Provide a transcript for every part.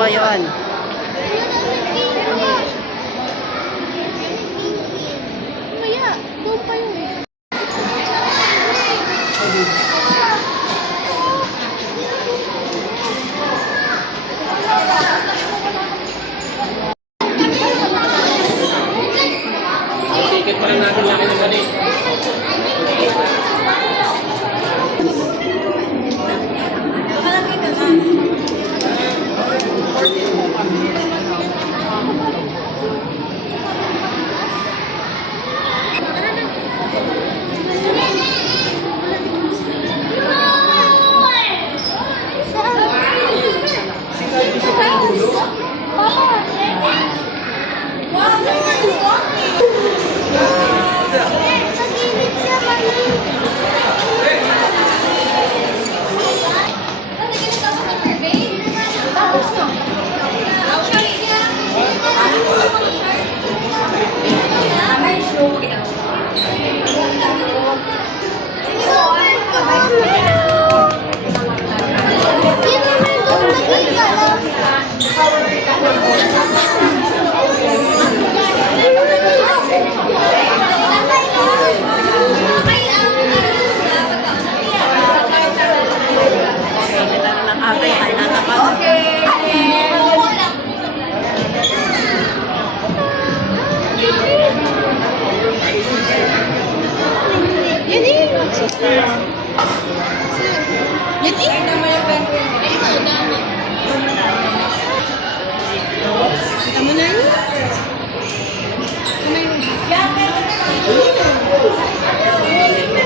kayaan. Maya, doon pa yun. Ticket pa lang natin natin ng gani.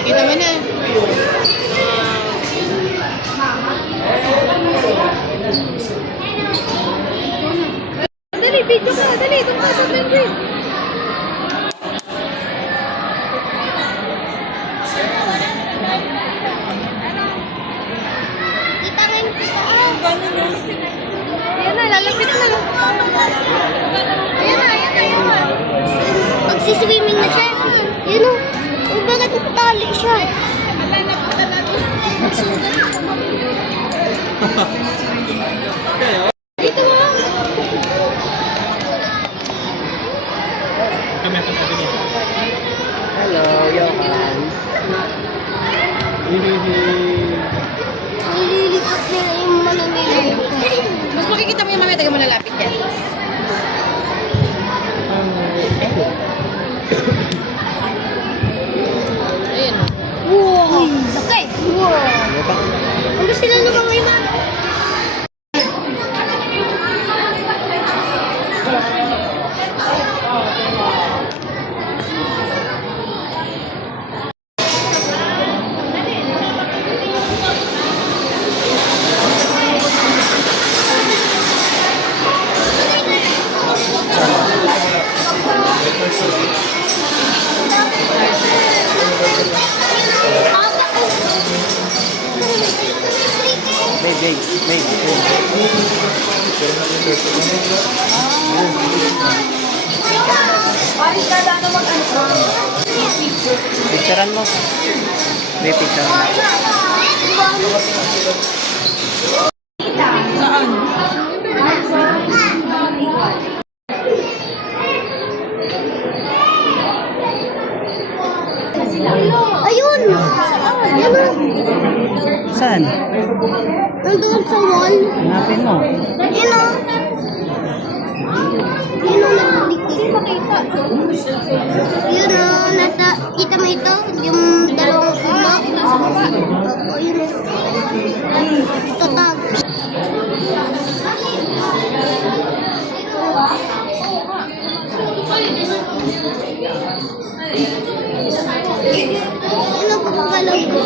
Kita mo na. Dali, video ka. Dali, itong ka sa penguin. Kita rin, kita. Ayan na, lalapit na. Ayan na, ayan na, ayan na. Magsiswimming na siya. Yun o. Bakit natali siya? Ala na po talaga. Dito nga. Kami ang pagkabi niya. Hello, Johan. Nililipat nila yung mananili. Mas makikita mo yung mamaya, taga malalapit yan. Ayan. Wow! Okay! Wow! Ang gusto na naman ngayon, ma'am. Picturean mo. May picture mo. Saan? Ayun! Saan? Nandun sa wall. Hanapin mo. Yun o. Yun o, nakadikit. Makita. Yun o, nasa, kita mo ito? Yung dalawang puno. Opo, yun o. Ito tag. Ano pa pagalaw ko?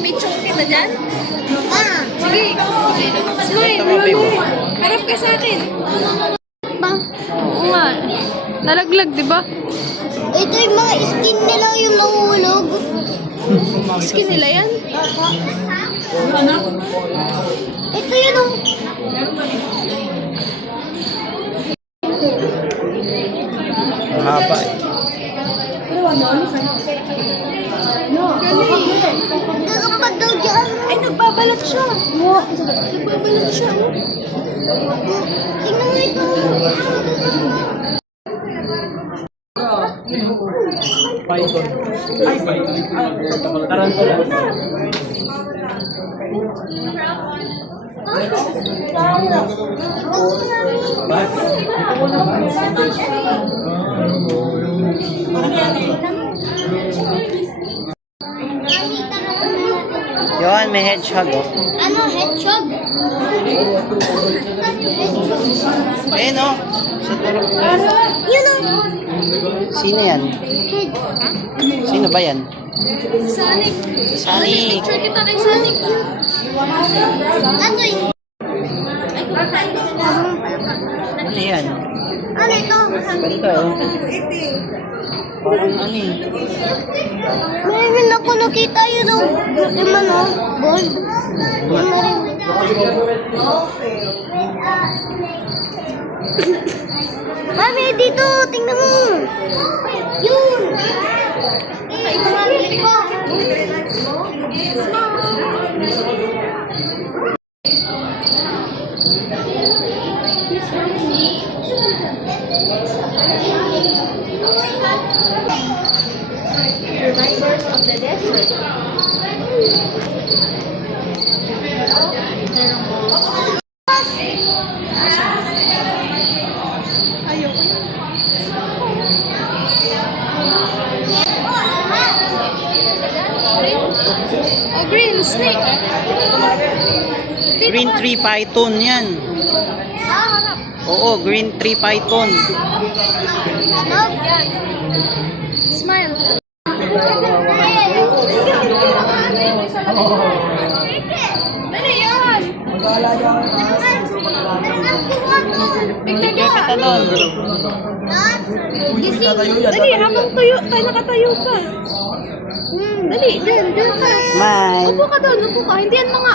Pichong kita dyan? Ah! Sige! Slide! Harap ka sa akin! Ba? Oo nga. Nalaglag, di ba? Ito yung mga skin nila yung nahulog. Skin nila yan? Ito yun o. Ang haba eh. Gagambad daw dyan. Ay, nagbabalat siya. Nagbabalat siya. Tingnan mo ito. Python. Ay, Python. Tarantula. Yohan, may hedgehog oh. Ano, hedgehog? Ayun oh. Sa turok. Yun o. Sino yan? Sino ba yan? Sonic. Sonic. Picture kita kay Sonic. Ano yun? Ano yan? Ano ito? Ganda oh. Parang ano eh. Meron ako nakita yun o. Yung ano, gold. Yung meron. Mami, dito. Tingnan mo. Yun. Ay, ito nga nilip ko. Survivors of the desert. Oh, green snake. Green tree python yan. Oo, green tree python. Smile. Dali yan. Picture kita doon. Dali, habang tuyo, tayo nakatayo pa. Dali, dyan ka. Smile. Upo ka doon, upo ka. Hindi yan mga...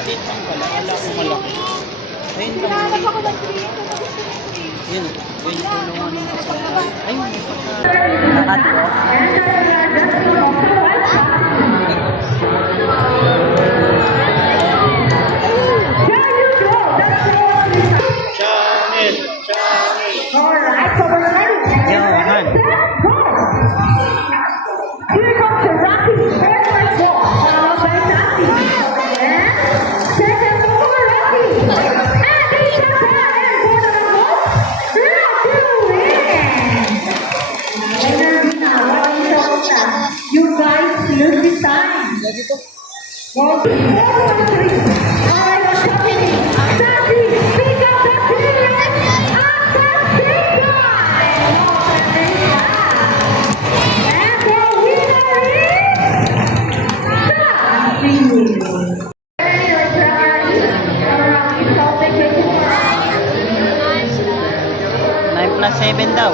Dito ang pala. Wala akong malaki. Ayun lang. Yun. Yun yung tulungan ng kasama. Ayun. Nakat ko. Yohan. You guys use this time. Nine plus 7 daw.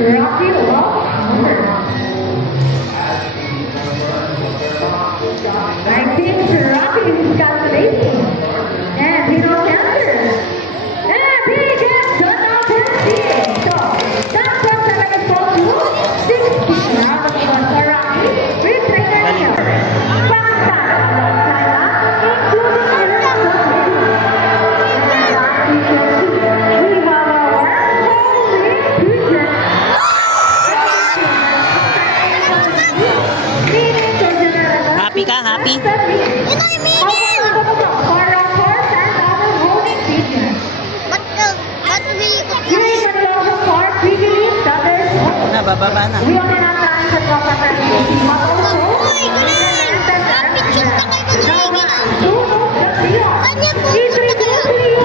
Rocky walks. I think Rocky is calculating. And he knows answers. And he gets Donald Trump. So, that person that is called you, 60 rounds for Rocky. We're training here. Happy ka? Happy? Ito yung Miguel! Ba't umiikot yan? Na, bababa na. Uy, ganun! Picture ka kayo ng Miguel! Kanya po, punta kayo!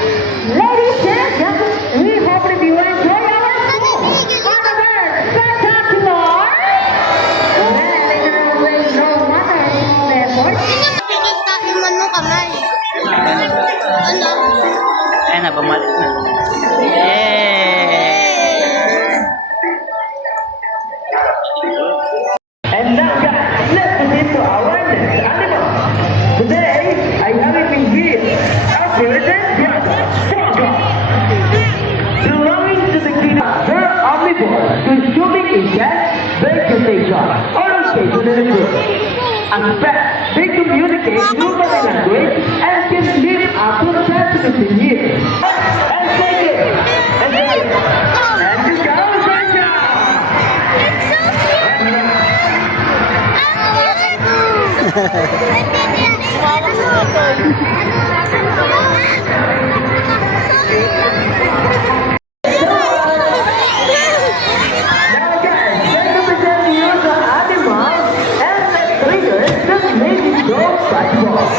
Ladies and gentlemen, we hope that you enjoy our show. On the bird, spectacular. Well, with no matter the effort. Pinagkain man mo kamay. Ano? Ayan na, bumalik na. Yay! And now, guys, let's proceed to our next animal. Today, I have it in here, our present frog. Belonging to the kingdom, they're omnivores, consuming insects, vegetation, or location in the group. As pets, they communicate through body language and can live up to 10 to 15 years. And take it! And take it! And you go, Sasha! It's so Now guys, let me present to you the animals and the triggers that make it go basketball.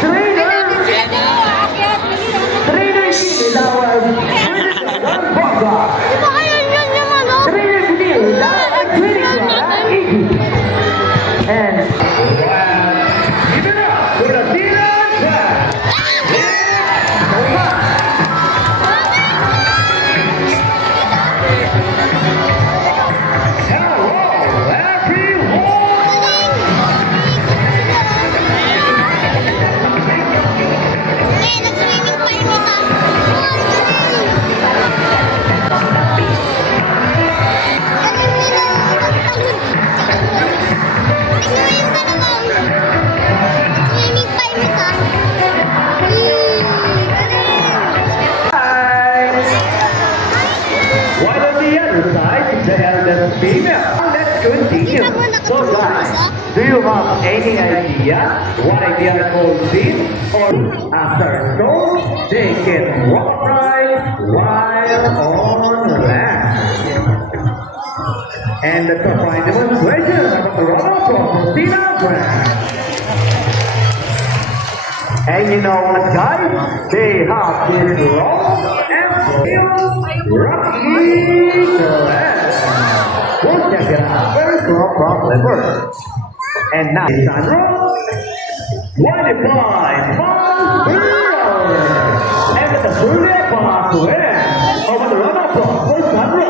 Trigger is our one bogger. Trigger is our critical easy. And give it up to the Zealand Crab. Hello, everyone. Why on the other side, the eldest female? Let's continue. So guys, do you have any idea why they are called this? Or after so, they can walk right while on land. And let's find demonstration of the Ronald from Tina Brand. And you know what, guys? They have this long and real rocky glass. We'll check it out. Very strong liver. And now, Sandro, 25 miles per hour. And the Julia pass over the run applause for Sandro.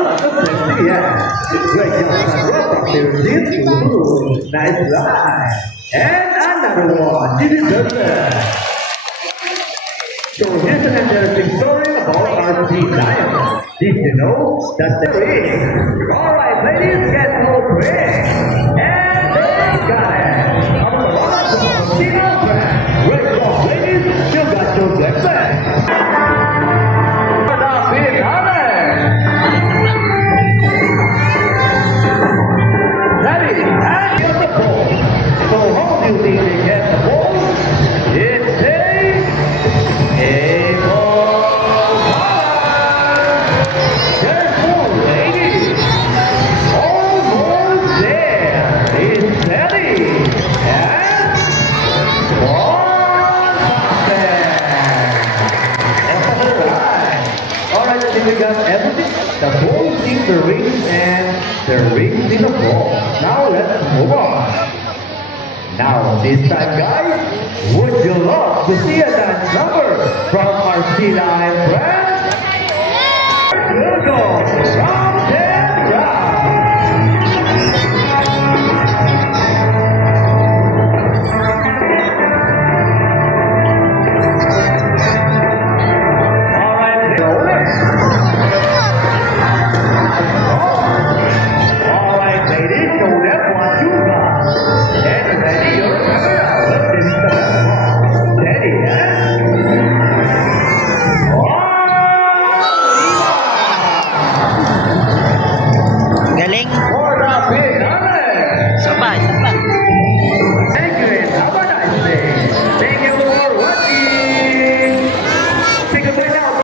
Yeah. Great job, Sandro. From 15 to nice ride. And another one. This is the So here's an interesting story about our sea lion. Did you know that there is? Alright, ladies, get more quick. And they got it. Up the bottom, sea lion. Great job, ladies. You got your black bag. The big Ready, and here's the ball. So how do you think they get the ball? It's a ball. There's more, ladies. Almost there. It's steady. And one Alright, I think we got everything. The ball is in the rings and the rings in the ball. Now let's move on. Now this time, guys, would you love to see a dance number from our Sila